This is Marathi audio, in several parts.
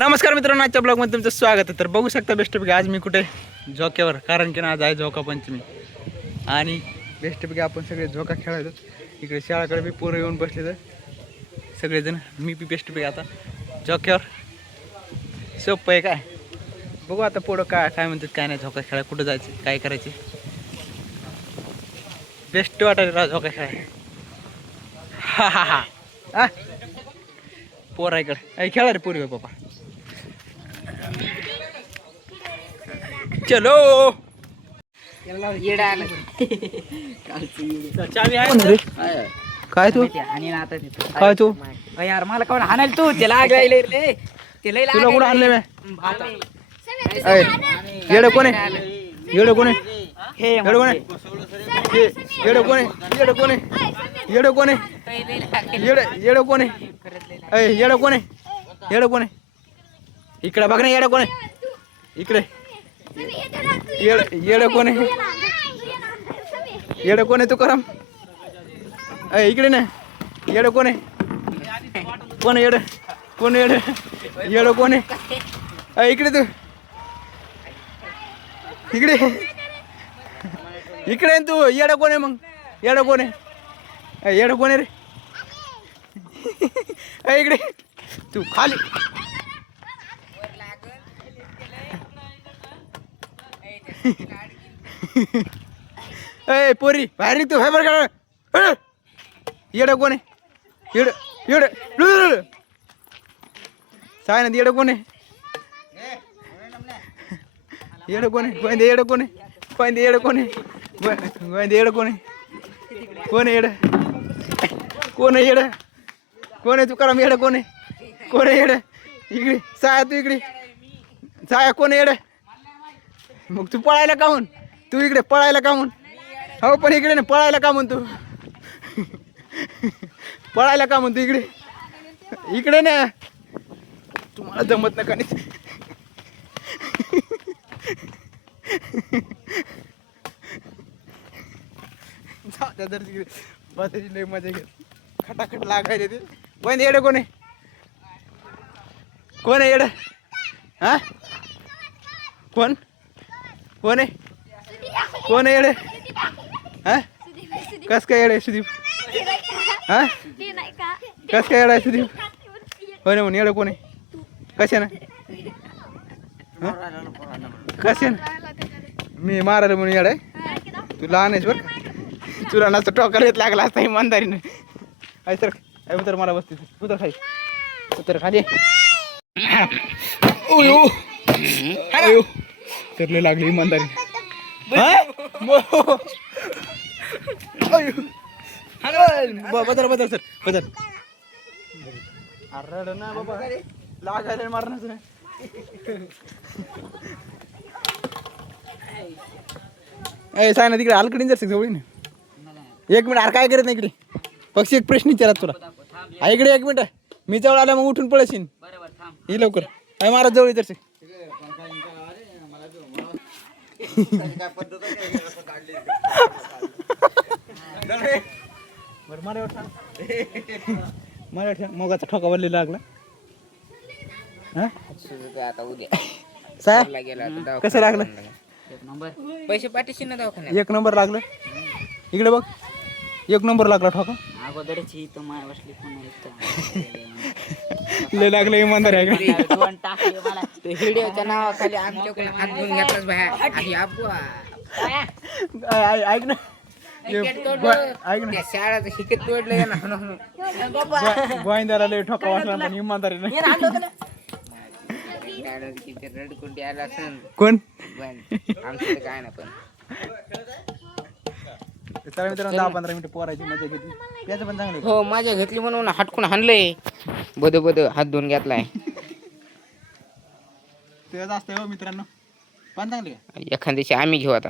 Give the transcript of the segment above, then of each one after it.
नमस्कार मित्रांनो, आजच्या ब्लॉगमध्ये तुमचं स्वागत आहे. तर बघू शकता बेस्टपैकी आज मी कुठे झोक्यावर, कारण की ना आज आहे झोका पंचमी आणि बेस्टपैकी आपण सगळे झोका खेळायचो. इकडे शाळाकडे बी पोरं येऊन बसले तर सगळेजण. मी बी बेस्टपैकी आता झोक्यावर. सोपं आहे काय, बघू आता पुढं काय काय म्हणतात काय नाही. झोका खेळा कुठं जायचं काय करायचे, बेस्ट वाटायला झोका खेळाय. हा हा हा हा पोरा इकडे खेळा रे पोरी बाबा. चलो काय तू काय तू यार मला कोण हाणाल तू त्याला तुला कुठं आणले येडं कोण आहे येडं कोण आहे येडं कोण आहे येडं कोण आहे येडं कोण आहे येडं कोण आहे येडं कोण आहे येडं कोण आहे येडं कोण आहे इकडे बघ ना येडं कोण आहे इकडे येडं कोण आहे येडं कोण आहे तू करम इकडे ना येडं कोण आहे कोण येडं कोण येडं येडं कोण आहे इकडे तू इकडे इकडे तू येडं कोण आहे मग येडं कोण आहे येडं कोण आहे रे इकडे तू खाली ए पोरी बाहेर तू हे बरं का येडं कोण आहे येडं येडं साय ना येडं कोण आहे येडं कोण आहे गोविंद येडं कोण आहे गोविंद येडं कोण आहे गोविंद येडं कोण आहे कोण आहे येडं कोण आहे येडं कोण आहे तू करा येडं कोण आहे कोण आहे येडं इकडे साया तू इकडे साया कोण आहे येडं मग तू पळायला का म्हणून तू इकडे पळायला का म्हणून हो पण इकडे ना पळायला का म्हणतो पळायला का म्हणतो इकडे इकडे ना तुम्हाला जमत नका नाही जर तिकडे बसायची लई मजा घेत खटाखट लागायला ते पण येडं कोण आहे कोण आहे येडं हा कोण कोण आहे कोण आहे येडे हा कस काय येडे सुदीप हा कस काय येडा सुदीप हो ना म्हणून येडं कोण आहे कशा ना कशा ना मी मारायला म्हणून येडा तू लहान आहेस बरं तुला नसतं टोकाला येत लागला असता इमानदारीने आई सर आई तर मला बसते तू तर खाई तर खाली तरले लागली इमानदारी बदल बदल सर बदल अरे ना बाबा लागायला मारणार नाही ए सांग ना तिकडे हलकडीन जर जवळ ना एक मिनिट अरे काय करत नाही इकडे पक्षी एक प्रश्न विचारत तुला इकडे एक मिनिट मी जवळ आल्या मग उठून पळशीन ही लवकर आई महाराज जवळ तर मला मोगाचा ठोका वरली लागला आता उद्या साहेब कसं लागलं पैसे पाठीशी ना दवाखान्यात एक नंबर लागलं इकडे बघ एक नंबर लागला ठोका अगोदरच ही तो माय बसली लय लागलं इमानदार आहे दोन टाकले मला ते व्हिडिओच्या नावाखाली आमच्याकडे हात धुवून घेतलाच बाहेर ऐक ना ऐक ना शाळाचं शिकत तोडलं ना गोविंदाला लय ठोका वाटला पण इमानदारी नाही रडकुंडी आला असं कोण आमचं काय ना पण चला मित्रांनो 10-15 मिनिटं पोरायची मजा घेतली त्याचं पण चांगलं हो माझ्या घेतली म्हणून हटकून हाणलंय बद हात धुवून घेतलाय तेच असतं हो मित्रांनो. पण चांगले का एखाद दिवशी आम्ही घेऊ आता.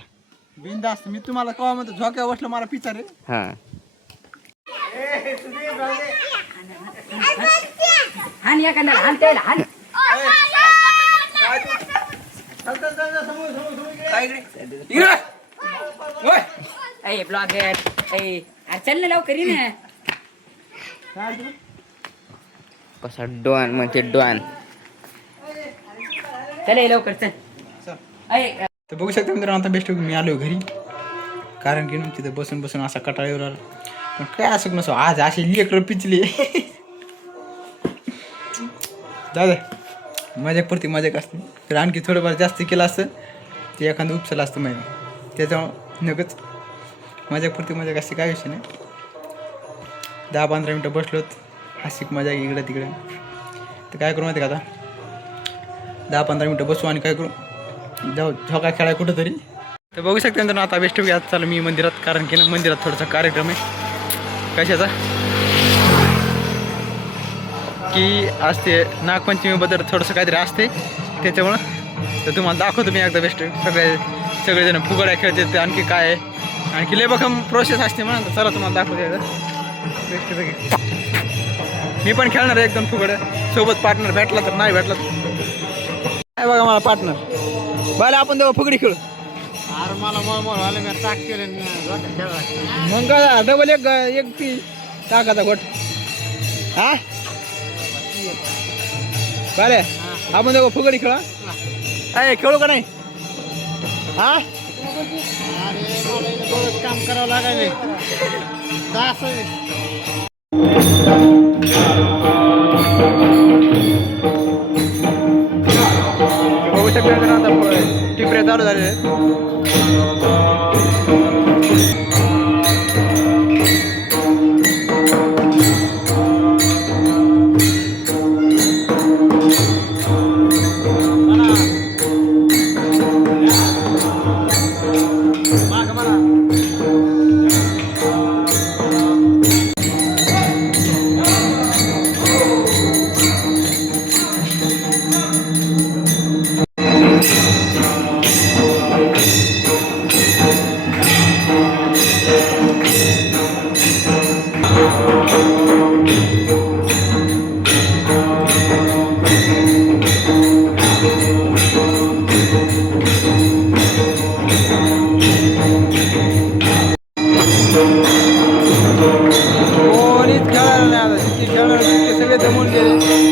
बिनधास्त. मी तुम्हाला कवा म्हणतो झोक्यावर बसलं मला पिचा रे. हा हान एखाद्याला हान त्याला हान. ए ब्लॉगर ए अरे चल ना लवकर ये ना. कसा डॉन म्हणजे डॉन. चल ये लवकर चल. तर बघू शकता मित्रांनो आता बेस्ट मी आलो घरी. कारण की ना तिथे बसून बसून असा कटाळीवर आला. पण काय असं नसो आज असे लेकरं पिचले. दादा मजाकपुरती मजाक असते. तर आणखी थोडंफार जास्त केलं असतं ते एखादं उपसलं असतं माहिती. त्याच्यामुळं नकच मजाकपुरती मजाक असते काय विषय नाही. 10-15 मिनटं बसलोत हसिक मजा इकडं तिकडं. तर काय करू माहिती का आता 10-15 मिनटं बसू आणि काय करू जाऊ झोका खेळाय कुठं तरी. तर बघू शकता नंतर आता बेस्ट आज चालू मी मंदिरात. कारण की ना मंदिरात थोडासा कार्यक्रम आहे कशाचा की असते नागपंचमीबद्दल थोडंसं काहीतरी असते त्याच्यामुळं. तर तुम्हाला दाखवतो मी एकदा बेस्ट सगळेजण फुगड्या खेळतात. आणखी काय आहे आणखी लय बघम प्रोसेस असते म्हणून. तर चला तुम्हाला दाखवतो एकदा बेस्ट पैकी. मी पण खेळणार आहे एकदम फुगड्या सोबत. पार्टनर भेटला तर नाही भेटला काय बघा मला पार्टनर बायला आपण तेव्हा फुगडी खेळू. अरे मला मळमळ मी टाक केले मग काय डबल एक ती टाकाचा गोट. हा बरे आपण तेव्हा फुगडी खेळा. अरे खेळू का नाही. हा अरे मला थोडंच काम करावं लागायले. बघू शकता आता टिपऱ्या चालू झाले. कोणीच खेळायला नाही आता. जितकी खेळणार तितके सगळे जमून गेले.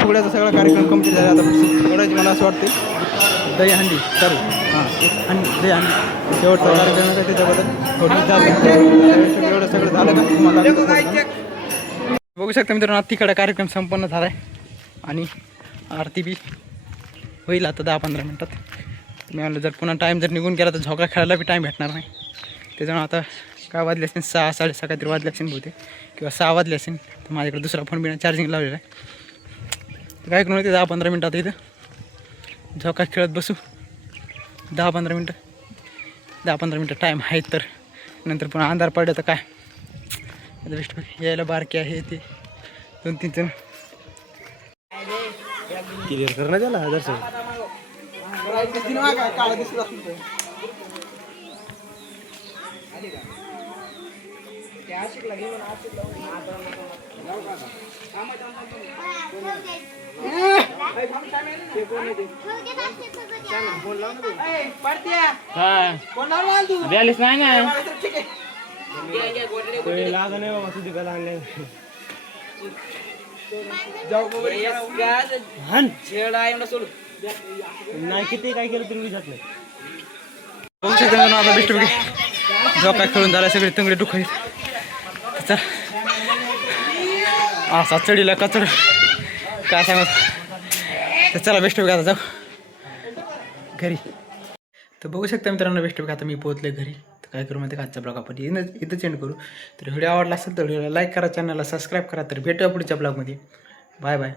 फुगड्याचा सगळा कार्यक्रम कंप्लीट झाला. आता फुगड्याची मला असं वाटते दहीहंडी चालू. हां दहीहंडी शेवटचा कार्यक्रम आहे त्याच्याबद्दल थोडी एवढं सगळं झालं का तुम्हाला बघू शकता मित्रांनो. तिकडा कार्यक्रम संपन्न झाला आहे आणि आरती बी होईल आता 10-15 मिनटात. मी म्हणलं जर पुन्हा टाईम जर निघून गेला तर झोका खेळायला बी टाईम भेटणार नाही. त्याच्यामुळे आता काय वाजले असेल 6-6:30 काहीतरी वाजले असेल बहुते किंवा 6 वाजले असेल. तर माझ्याकडे दुसरा फोन बिना चार्जिंग लावलेला आहे. तर काय करून होते 10-15 मिनटात इथं झोका खेळत बसू. 10-15 मिनटं टाईम आहे. तर नंतर पुन्हा अंधार पडलं तर काय आता बेस्ट यायला बारके आहे ते 2-3 जण क्लिअर करण्यात आला दर्शन. बॅलीस नाही ना नाही किती काय केलं तरी विचारत नाही. बघू शकता मित्रांनो आपला बेस्ट पैकी जो काय खेळून झाला सगळे तंगडे दुखायत. चल असा चढीला कचड काय सांगत. तर चला बेस्ट पैकी आता जाऊ घरी. तर बघू शकता मित्रांनो बेस्ट पैकी आता मी पोहोचले घरी. तर काय करू माहिती का आजचा ब्लॉग आपण इथं एंड करू. तर व्हिडिओ आवडला असेल तर व्हिडिओला लाईक करा, चॅनलला सबस्क्राईब करा. तर भेटूया पुढच्या ब्लॉगमध्ये. Bye bye.